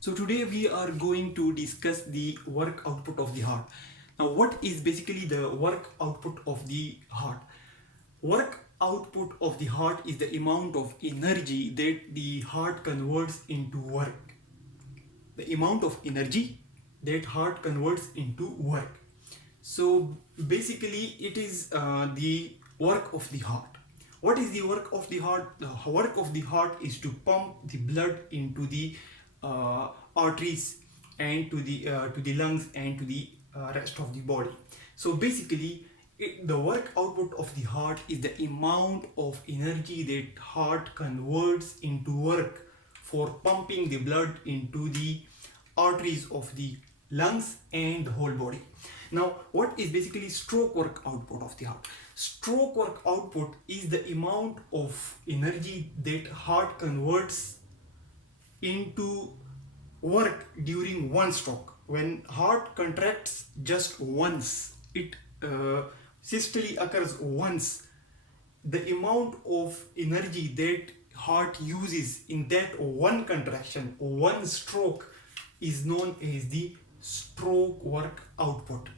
So today we are going to discuss the work output of the heart. Now what is basically the work output of the heart? Work output of the heart is the amount of energy that the heart converts into work. The amount of energy that heart converts into work. So basically it is the work of the heart. What is the work of the heart? The work of the heart is to pump the blood into the arteries and to the lungs and to the rest of the body. So basically the work output of the heart is the amount of energy that heart converts into work for pumping the blood into the arteries of the lungs and the whole body. Now what is basically stroke work output of the heart? Stroke work output is the amount of energy that heart converts into work during one stroke. When heart contracts just once, it systole occurs once, the amount of energy that heart uses in that one contraction, one stroke, is known as the stroke work output.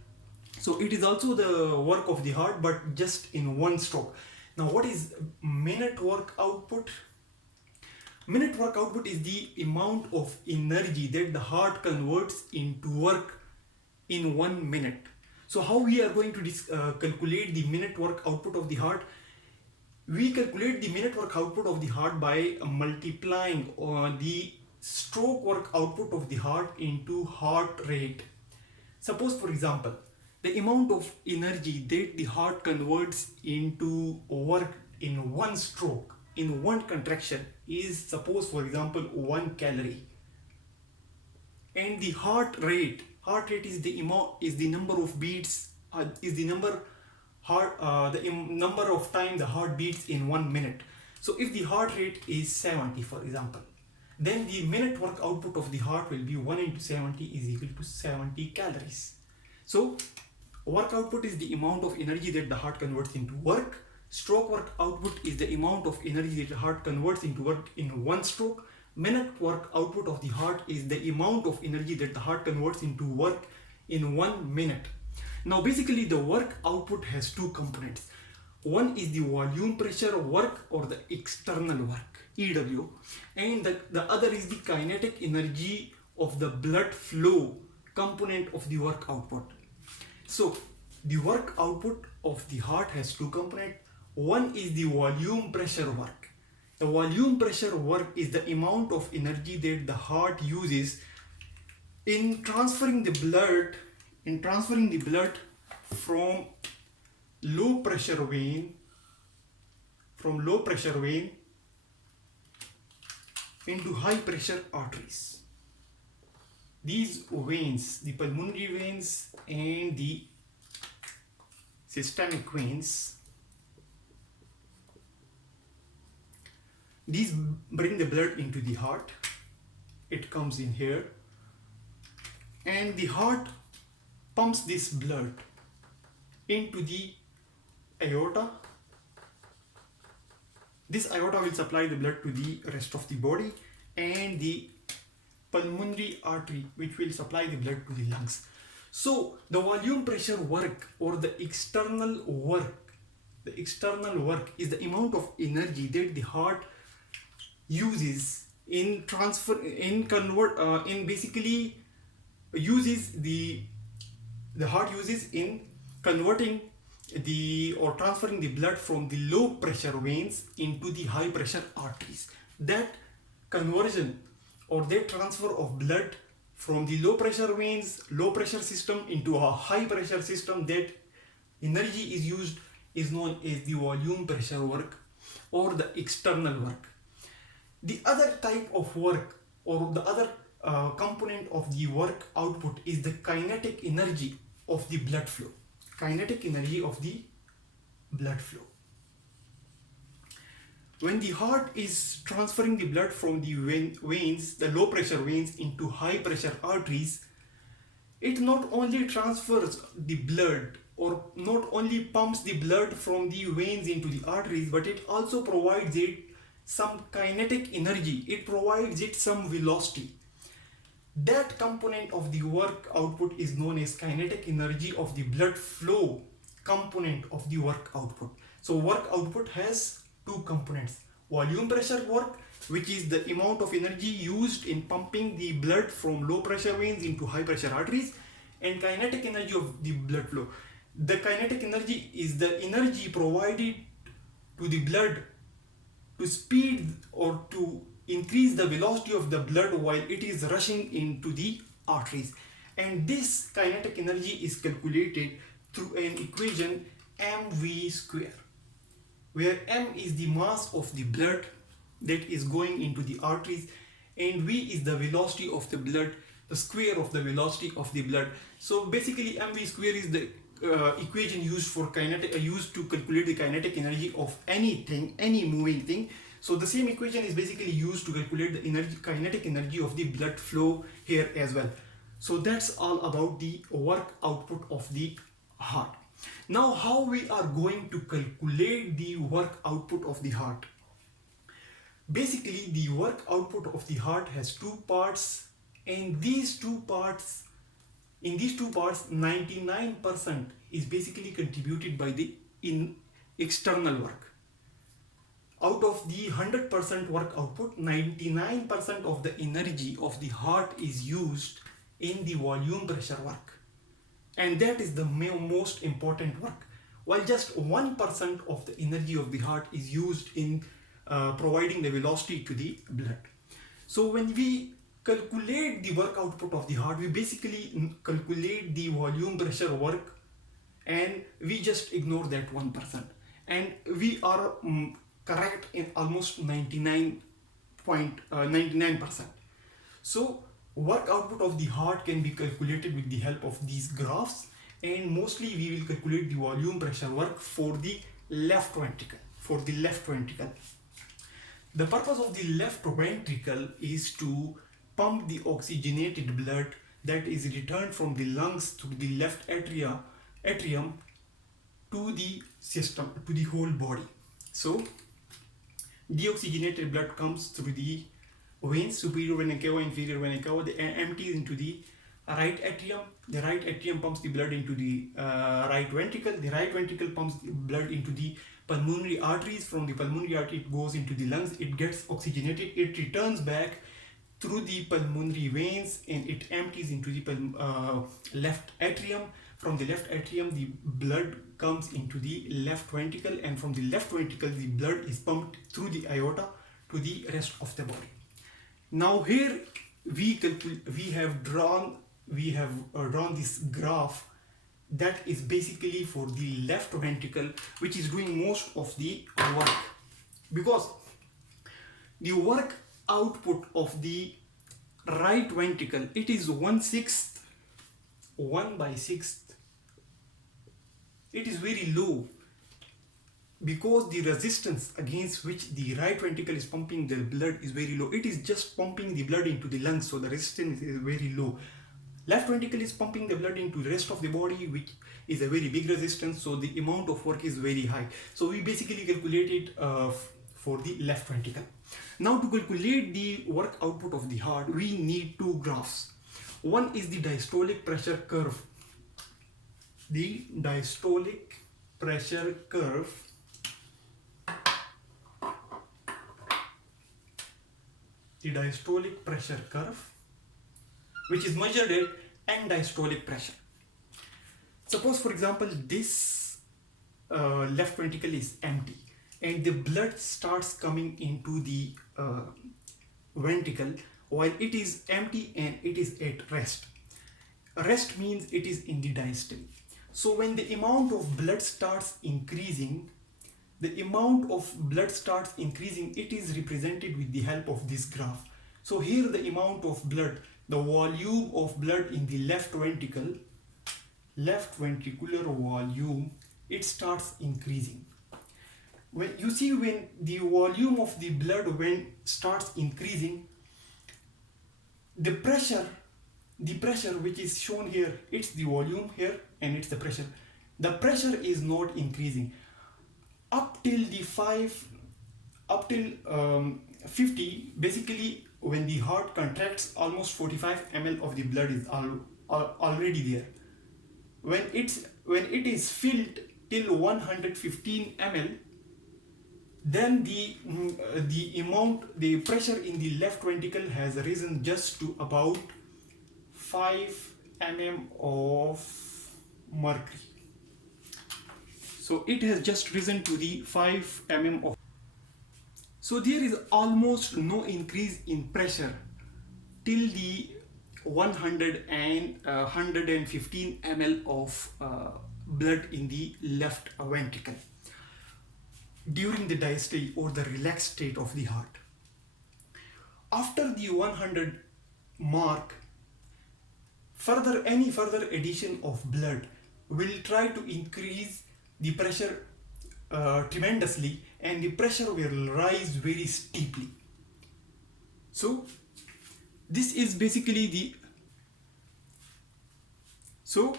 So it is also the work of the heart, but just in one stroke. Now what is minute work output? Minute work output is the amount of energy that the heart converts into work in 1 minute. So how we are going to calculate the minute work output of the heart? We calculate the minute work output of the heart by multiplying the stroke work output of the heart into heart rate. Suppose for example, the amount of energy that the heart converts into work in one stroke, in one contraction, is, suppose for example, 1 calorie. And the heart rate is the amount, is the number of beats, is the number number of times the heart beats in 1 minute. So if the heart rate is 70, for example, then the minute work output of the heart will be 1 into 70 is equal to 70 calories. So work output is the amount of energy that the heart converts into work. Stroke work output is the amount of energy that the heart converts into work in one stroke. Minute work output of the heart is the amount of energy that the heart converts into work in 1 minute. Now basically the work output has two components. One is the volume pressure work or the external work, EW, and the other is the kinetic energy of the blood flow component of the work output. So the work output of the heart has two components. One is the volume pressure work. The volume pressure work is the amount of energy that the heart uses in transferring the blood from low pressure vein into high pressure arteries. These veins, the pulmonary veins and the systemic veins, these bring the blood into the heart. It comes in here and the heart pumps this blood into the aorta. This aorta will supply the blood to the rest of the body, and the pulmonary artery which will supply the blood to the lungs. So the volume pressure work or the external work is the amount of energy that the heart uses in converting or transferring the blood from the low pressure veins into the high pressure arteries. That conversion or that transfer of blood from the low pressure veins, low pressure system into a high pressure system, that energy is used, is known as the volume pressure work or the external work. The other type of work or the other component of the work output is the kinetic energy of the blood flow. Kinetic energy of the blood flow. When the heart is transferring the blood from the veins, the low pressure veins, into high pressure arteries, it not only transfers the blood or not only pumps the blood from the veins into the arteries, but it also provides it some kinetic energy. It provides it some velocity. That component of the work output is known as kinetic energy of the blood flow component of the work output. So work output has two components: volume pressure work, which is the amount of energy used in pumping the blood from low pressure veins into high pressure arteries, and kinetic energy of the blood flow. The kinetic energy is the energy provided to the blood to speed or to increase the velocity of the blood while it is rushing into the arteries. And this kinetic energy is calculated through an equation mv square, where m is the mass of the blood that is going into the arteries and v is the velocity of the blood, the square of the velocity of the blood. So basically mv square is the equation used to calculate the kinetic energy of anything, any moving thing. So the same equation is basically used to calculate the kinetic energy of the blood flow here as well. So that's all about the work output of the heart. Now how we are going to calculate the work output of the heart? Basically the work output of the heart has two parts, and in these two parts 99% is basically contributed by the external work. Out of the 100% work output, 99% of the energy of the heart is used in the volume pressure work, and that is the most important work, while just 1% of the energy of the heart is used in providing the velocity to the blood. So when we calculate the work output of the heart, we basically calculate the volume pressure work and we just ignore that 1%, and we are correct in almost 99.99%. So work output of the heart can be calculated with the help of these graphs, and mostly we will calculate the volume pressure work for the left ventricle. The purpose of the left ventricle is to pump the oxygenated blood that is returned from the lungs to the left atrium to the system, to the whole body. So deoxygenated blood comes through the veins, superior vena cava, inferior vena cava, they empties into the right atrium. The right atrium pumps the blood into the right ventricle. The right ventricle pumps the blood into the pulmonary arteries. From the pulmonary artery it goes into the lungs, it gets oxygenated, it returns back through the pulmonary veins and it empties into the left atrium. From the left atrium the blood comes into the left ventricle, and from the left ventricle the blood is pumped through the aorta to the rest of the body. Now here we have drawn this graph that is basically for the left ventricle, which is doing most of the work, because the work output of the right ventricle, it is 1/6, it is very low, because the resistance against which the right ventricle is pumping the blood is very low. It is just pumping the blood into the lungs, so the resistance is very low. Left ventricle is pumping the blood into the rest of the body, which is a very big resistance, so the amount of work is very high. So we basically calculate it for the left ventricle. Now to calculate the work output of the heart, we need two graphs. One is the diastolic pressure curve. The diastolic pressure curve which is measured at end diastolic pressure. Suppose for example this left ventricle is empty and the blood starts coming into the ventricle while it is empty and it is at rest. Rest means it is in the diastole. So when the amount of blood starts increasing, it is represented with the help of this graph. So here the amount of blood, the volume of blood in the left ventricular volume, it starts increasing. When you see, when the volume of the blood starts increasing, the pressure which is shown here, it's the volume here and it's the pressure. The pressure is not increasing up till 50. Basically when the heart contracts, almost 45 ml of the blood is already there. When it is filled till 115 ml, then the pressure in the left ventricle has risen just to about 5 mm of mercury. So it has just risen to the 5 mm of. So there is almost no increase in pressure till the 115 ml of blood in the left ventricle during the diastole or the relaxed state of the heart. After the 100 mark, any further addition of blood will try to increase the pressure tremendously, and the pressure will rise very steeply. So this is basically the. So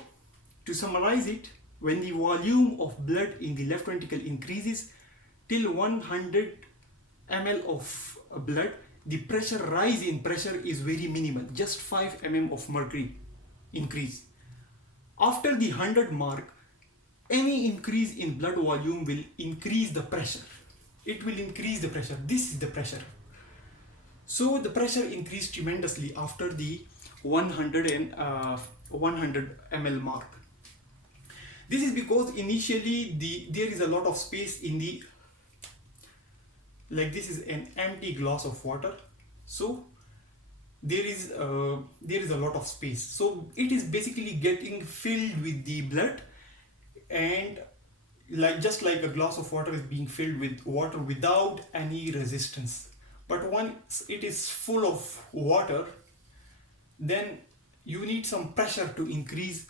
to summarize it, when the volume of blood in the left ventricle increases till 100 ml of blood, the pressure rise in pressure is very minimal, just 5 mm of mercury increase. After the 100 mark, any increase in blood volume will increase the pressure. It will increase the pressure. This is the pressure. So the pressure increased tremendously after the 100 ml mark. This is because initially there is a lot of space in the, like this is an empty glass of water. So there is a lot of space. So it is basically getting filled with the blood, and just like a glass of water is being filled with water without any resistance. But once it is full of water, then you need some pressure to increase,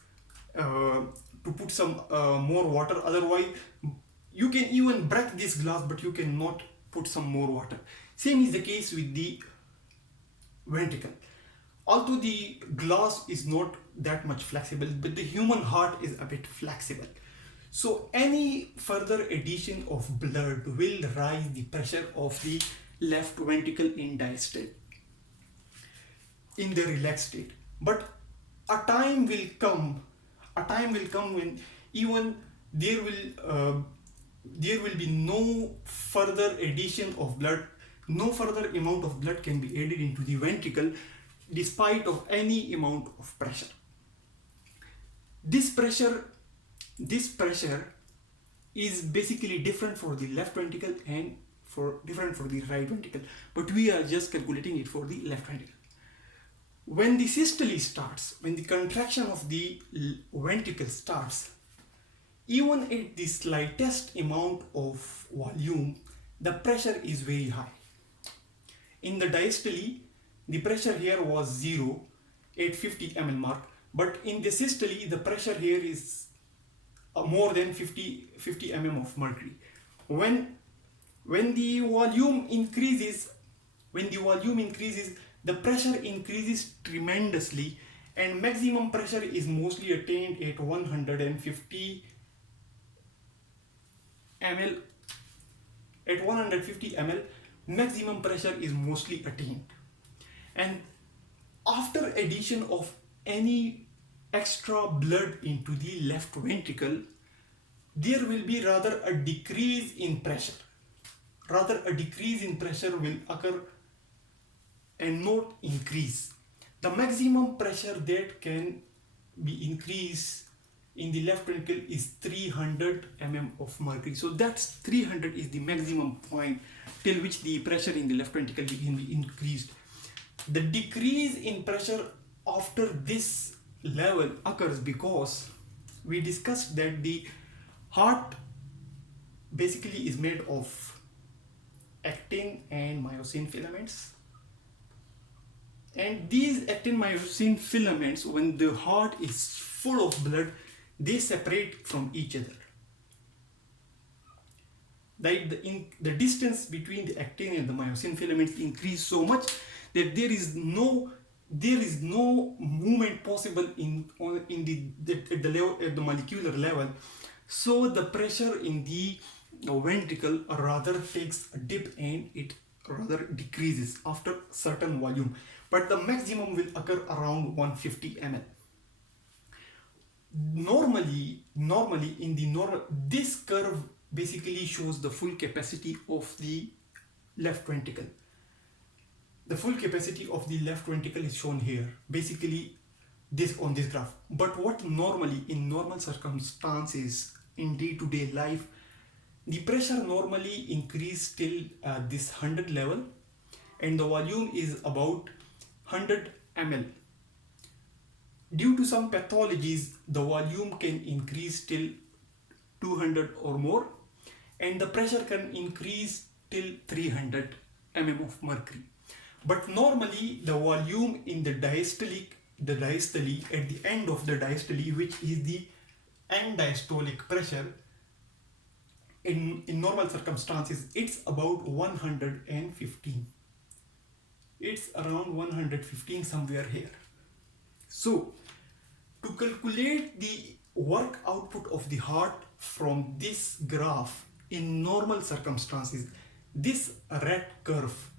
to put some more water. Otherwise you can even break this glass, but you cannot put some more water. Same is the case with the ventricle. Although the glass is not that much flexible, but the human heart is a bit flexible. So any further addition of blood will rise the pressure of the left ventricle in diastole, in the relaxed state. But a time will come when even there will be no further addition of blood, no further amount of blood can be added into the ventricle despite of any amount of pressure. This pressure is basically different for the left ventricle and different for the right ventricle, but we are just calculating it for the left ventricle. When the systole starts, when the contraction of the ventricle starts, even at the slightest amount of volume, the pressure is very high. In the diastole, the pressure here was 0 at 50 ml mark, but in the systole, the pressure here is more than 50 mm of mercury. When the volume increases, the pressure increases tremendously, and maximum pressure is mostly attained at 150 ml. At 150 ml, maximum pressure is mostly attained. And after addition of any extra blood into the left ventricle, there will be rather a decrease in pressure. Rather, a decrease in pressure will occur and not increase. The maximum pressure that can be increased in the left ventricle is 300 mm of mercury. So that's 300 is the maximum point till which the pressure in the left ventricle can be increased. The decrease in pressure after this level occurs because we discussed that the heart basically is made of actin and myosin filaments, and these actin myosin filaments, when the heart is full of blood, they separate from each other. The distance between the actin and the myosin filaments increase so much that there is no movement possible at the molecular level. So the pressure in the ventricle rather takes a dip and it rather decreases after certain volume, but the maximum will occur around 150 ml. Normally in the normal, this curve basically shows the full capacity of the left ventricle. The full capacity of the left ventricle is shown here, basically this on this graph. But what normally in normal circumstances in day-to-day life, the pressure normally increase till this 100 level, and the volume is about 100 ml. Due to some pathologies, the volume can increase till 200 or more, and the pressure can increase till 300 mm of mercury. But normally the volume in the diastole at the end of the diastole, which is the end diastolic pressure, in normal circumstances, it's about 115. It's around 115 somewhere here. So, to calculate the work output of the heart from this graph in normal circumstances, this red curve,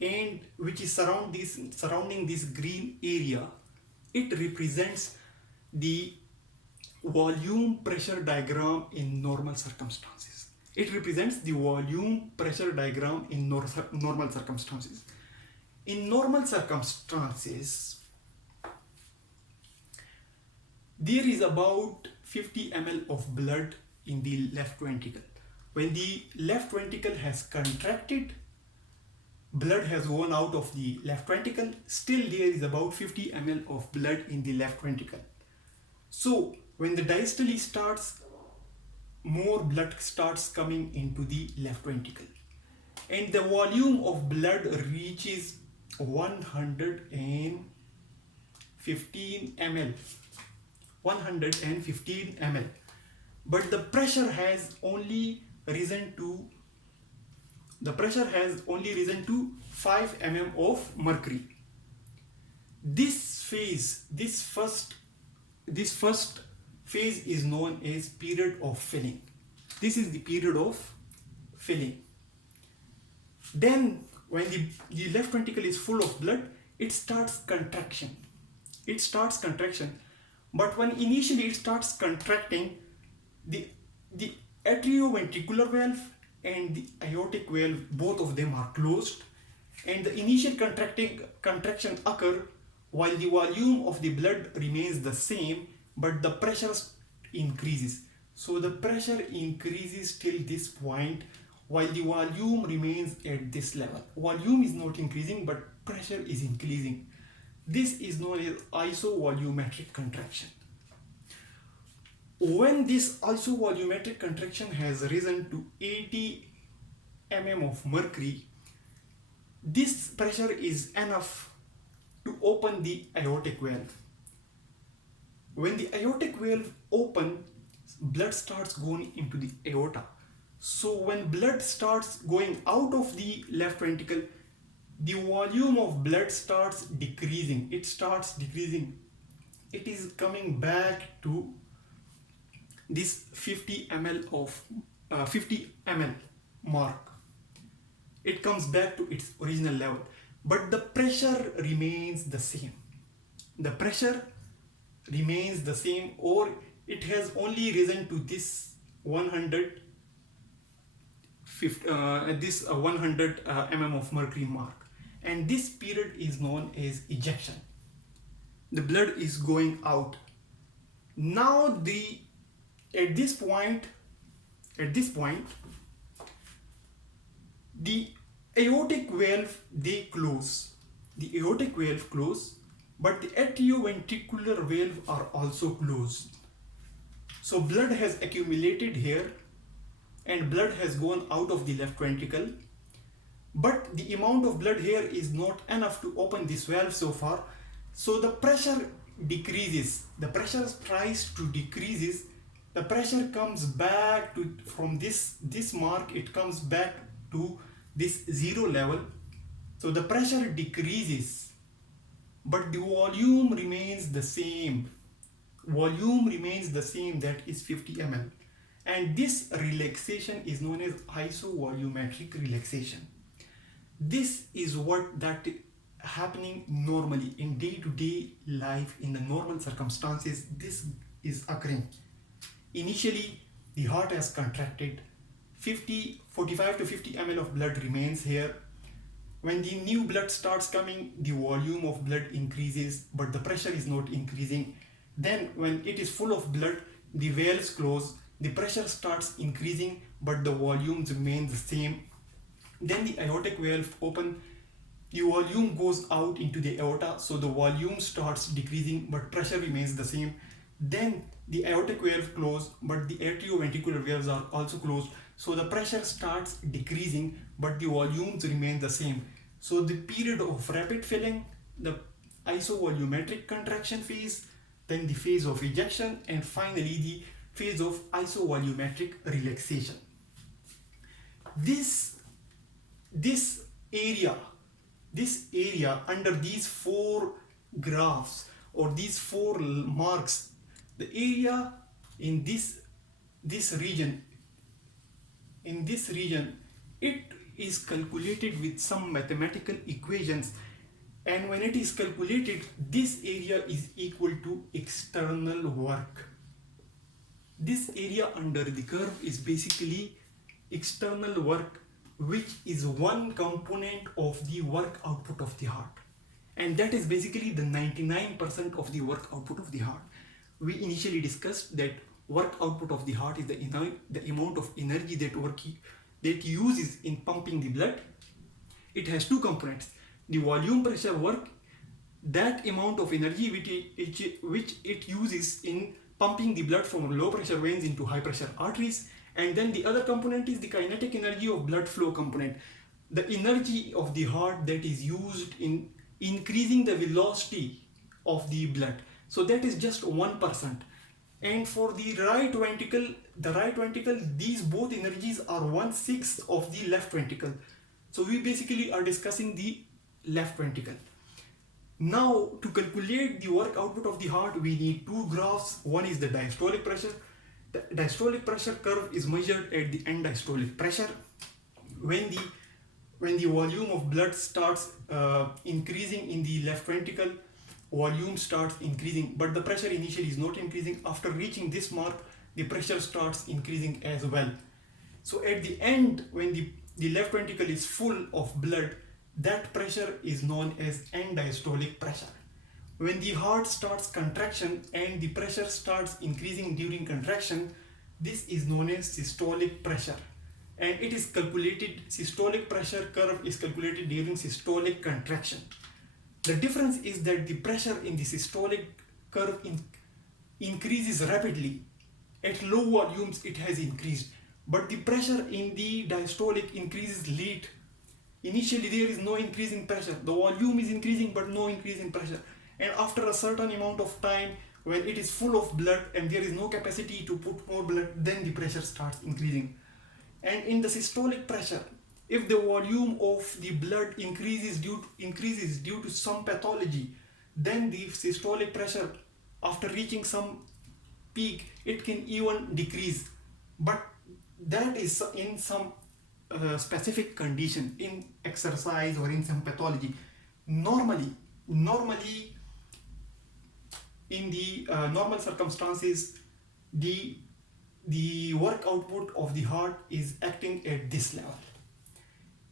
and which is surrounding this green area, it represents the volume pressure diagram in normal circumstances. It represents the volume pressure diagram in normal circumstances. In normal circumstances, there is about 50 ml of blood in the left ventricle. When the left ventricle has contracted, blood has gone out of the left ventricle, still there is about 50 ml of blood in the left ventricle. So when the diastole starts, more blood starts coming into the left ventricle, and the volume of blood reaches 115 ml. 115 ml, but the pressure has only risen to 5 mm of mercury. This first phase is known as period of filling. This is the period of filling. Then when the left ventricle is full of blood, it starts contraction. But when initially it starts contracting, the atrioventricular valve and the aortic valve, both of them are closed, and the initial contraction occur while the volume of the blood remains the same, but the pressure increases. So the pressure increases till this point while the volume remains at this level. Volume is not increasing, but pressure is increasing. This is known as isovolumetric contraction. When this isovolumetric contraction has risen to 80 mm of mercury, this pressure is enough to open the aortic valve. When the aortic valve opens, blood starts going into the aorta. So when blood starts going out of the left ventricle, the volume of blood starts decreasing. It is coming back to this 50 ml mark. It comes back to its original level, but the pressure remains the same. Or it has only risen to this 100 mm of mercury mark, and this period is known as ejection. The blood is going out. Now at this point the aortic valve close, but the atrioventricular valve are also closed. So blood has accumulated here and blood has gone out of the left ventricle, but the amount of blood here is not enough to open this valve so far. So the pressure decreases. The pressure tries to decreases. The pressure comes back to, from this mark, it comes back to this 0 level. So the pressure decreases, but the volume remains the same. That is 50 ml. And this relaxation is known as isovolumetric relaxation. This is what that happening normally in day-to-day life. In the normal circumstances, this is occurring. Initially, the heart has contracted. 45 to 50 ml of blood remains here. When the new blood starts coming, the volume of blood increases, but the pressure is not increasing. Then when it is full of blood, the valves close, the pressure starts increasing, but the volumes remain the same. Then the aortic valve open, the volume goes out into the aorta, so the volume starts decreasing, but pressure remains the same. Then the aortic valve closed, but the atrioventricular valves are also closed, so the pressure starts decreasing, but the volumes remain the same. So the period of rapid filling, the isovolumetric contraction phase, then the phase of ejection, and finally the phase of isovolumetric relaxation. This area under these four graphs or these four marks, the area in this region, it is calculated with some mathematical equations, and when it is calculated, this area is equal to external work. This area under the curve is basically external work, which is one component of the work output of the heart, and that is basically the 99% of the work output of the heart. We initially discussed that work output of the heart is the amount of energy that uses in pumping the blood. It has two components: the volume pressure work, that amount of energy which it uses in pumping the blood from low pressure veins into high pressure arteries, and then the other component is the kinetic energy of blood flow component, the energy of the heart that is used in increasing the velocity of the blood. So that is just 1%. And for the right ventricle, these both energies are 1/6 of the left ventricle. So we basically are discussing the left ventricle. Now, to calculate the work output of the heart, we need two graphs. One is the diastolic pressure. The diastolic pressure curve is measured at the end diastolic pressure. When the volume of blood starts increasing in the left ventricle, volume starts increasing, but the pressure initially is not increasing. After reaching this mark, the pressure starts increasing as well. So at the end, when the left ventricle is full of blood, that pressure is known as end diastolic pressure. When the heart starts contraction and the pressure starts increasing during contraction, this is known as systolic pressure. And it is calculated, systolic pressure curve is calculated during systolic contraction. The difference is that the pressure in the systolic curve increases rapidly. At low volumes it has increased, but the pressure in the diastolic increases late. Initially there is no increase in pressure, the volume is increasing but no increase in pressure, and after a certain amount of time, when it is full of blood and there is no capacity to put more blood, then the pressure starts increasing. And in the systolic pressure, if the volume of the blood increases due to some pathology, then the systolic pressure, after reaching some peak, it can even decrease. But that is in some specific condition, in exercise or in some pathology. Normally in the normal circumstances, the work output of the heart is acting at this level.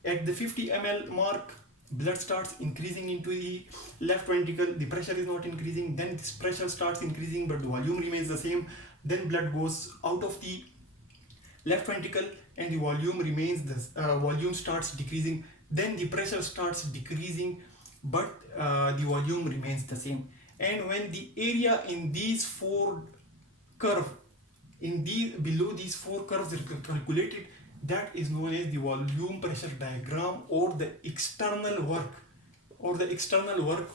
At the 50 ml mark, blood starts increasing into the left ventricle, the pressure is not increasing, then this pressure starts increasing but the volume remains the same, then blood goes out of the left ventricle and the volume starts decreasing, then the pressure starts decreasing but the volume remains the same. And when the area in these four curves, below these four curves are calculated, that is known as the volume pressure diagram, or the external work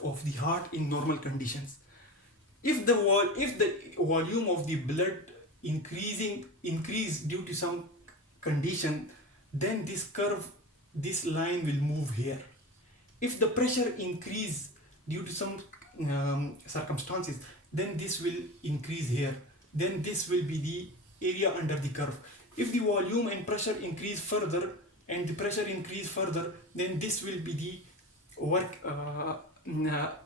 of the heart in normal conditions. If the volume of the blood increase due to some condition, then this line will move here. If the pressure increase due to some circumstances, then this will increase here, then this will be the area under the curve. If the volume and pressure increase further, and the pressure increase further, then this will be the work,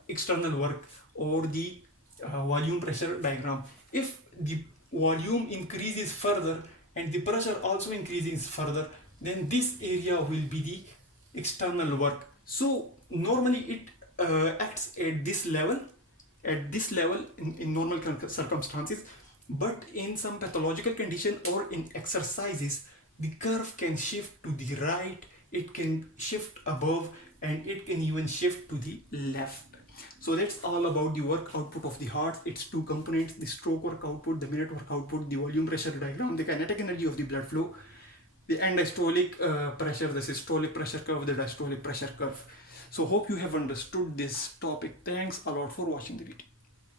external work, or the volume pressure diagram. If the volume increases further and the pressure also increases further, then this area will be the external work. So normally it acts at this level, in normal circumstances, but in some pathological condition or in exercises, the curve can shift to the right, it can shift above, and it can even shift to the left. So that's all about the work output of the heart. It's two components: the stroke work output, the minute work output, the volume pressure diagram, the kinetic energy of the blood flow, the end-systolic pressure, the systolic pressure curve, the diastolic pressure curve. So hope you have understood this topic. Thanks a lot for watching the video.